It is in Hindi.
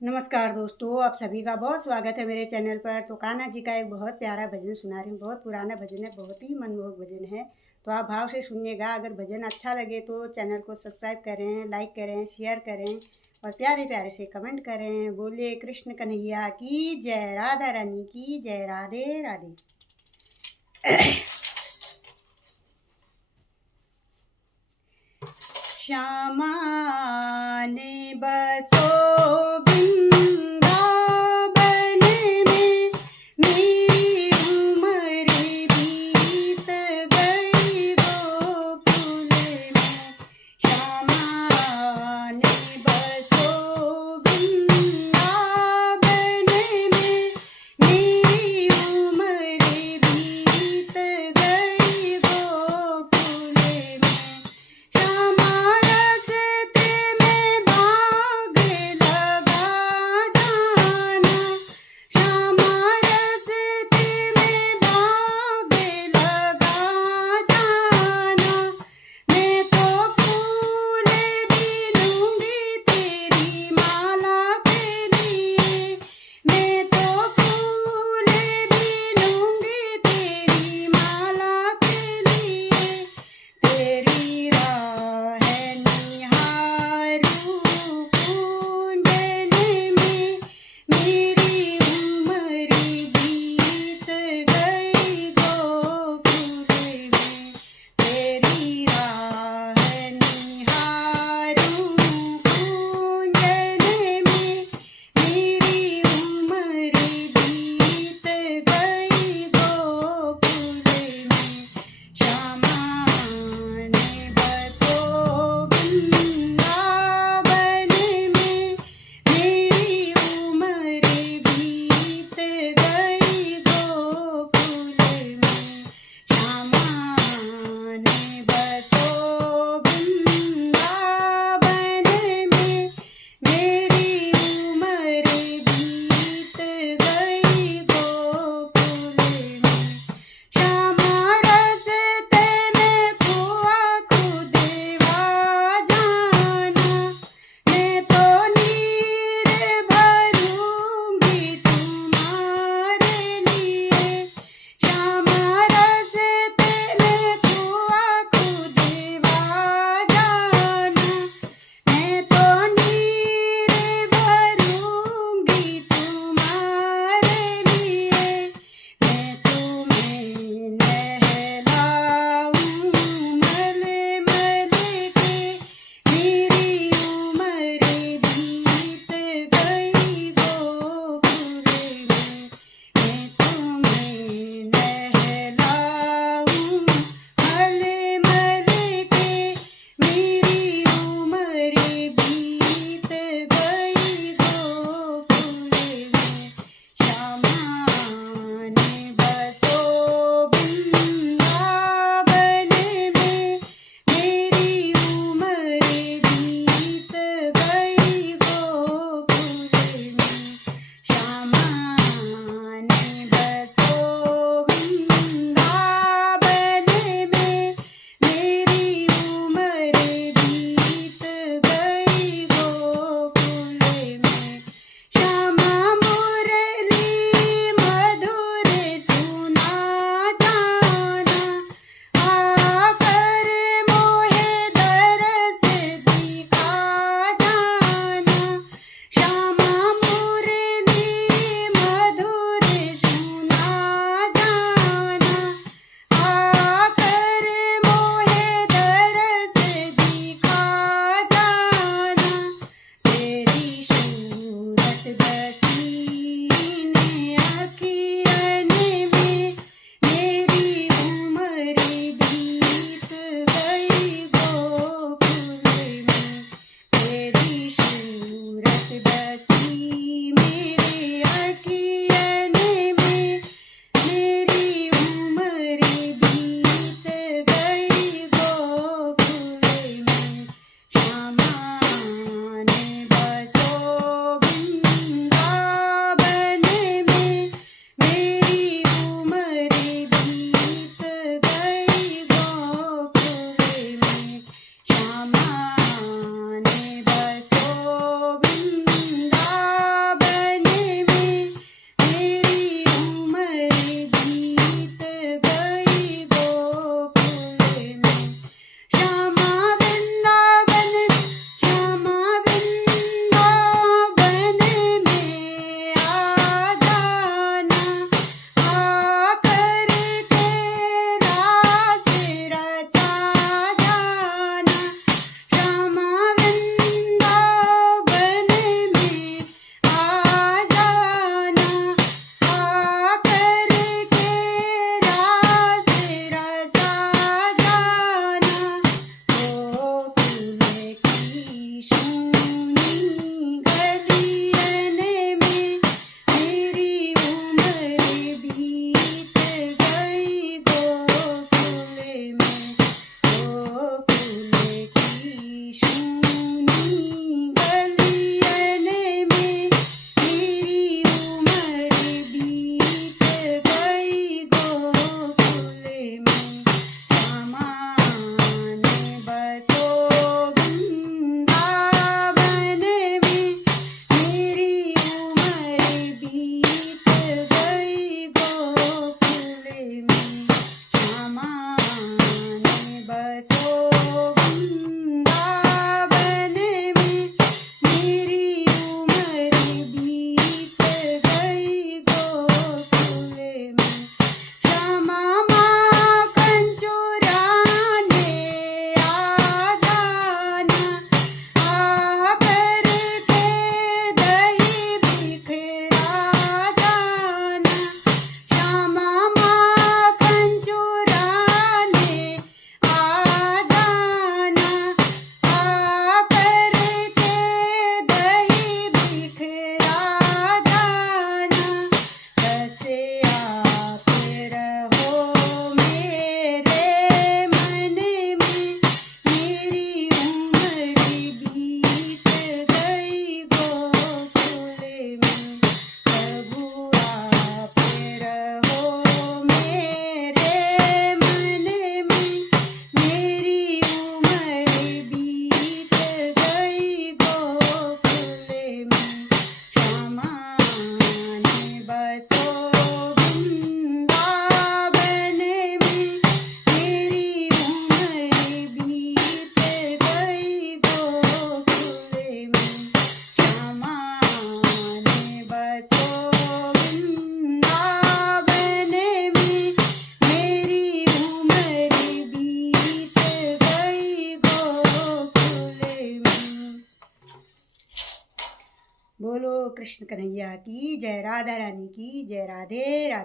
नमस्कार दोस्तों, आप सभी का बहुत स्वागत है मेरे चैनल पर। तो कान्हा जी का एक बहुत प्यारा भजन सुना रही हूँ। बहुत पुराना भजन है, बहुत ही मनमोहक भजन है। तो आप भाव से सुनिएगा। अगर भजन अच्छा लगे तो चैनल को सब्सक्राइब करें, लाइक करें, शेयर करें और प्यारे प्यारे से कमेंट करें। बोलिए कृष्ण कन्हैया की जय, राधा रानी की जय, राधे राधे। श्यामा ने बसो वृंदावन में, मेरी उम्र बीत गई गोकुल में। श्यामा ने बसो वृंदावन में, मेरी उम्र बीत गई गोकुल में। श्यामा रस्ते में भागे बोलो कृष्ण कन्हैया की जय, राधा रानी की जय, राधे राधे।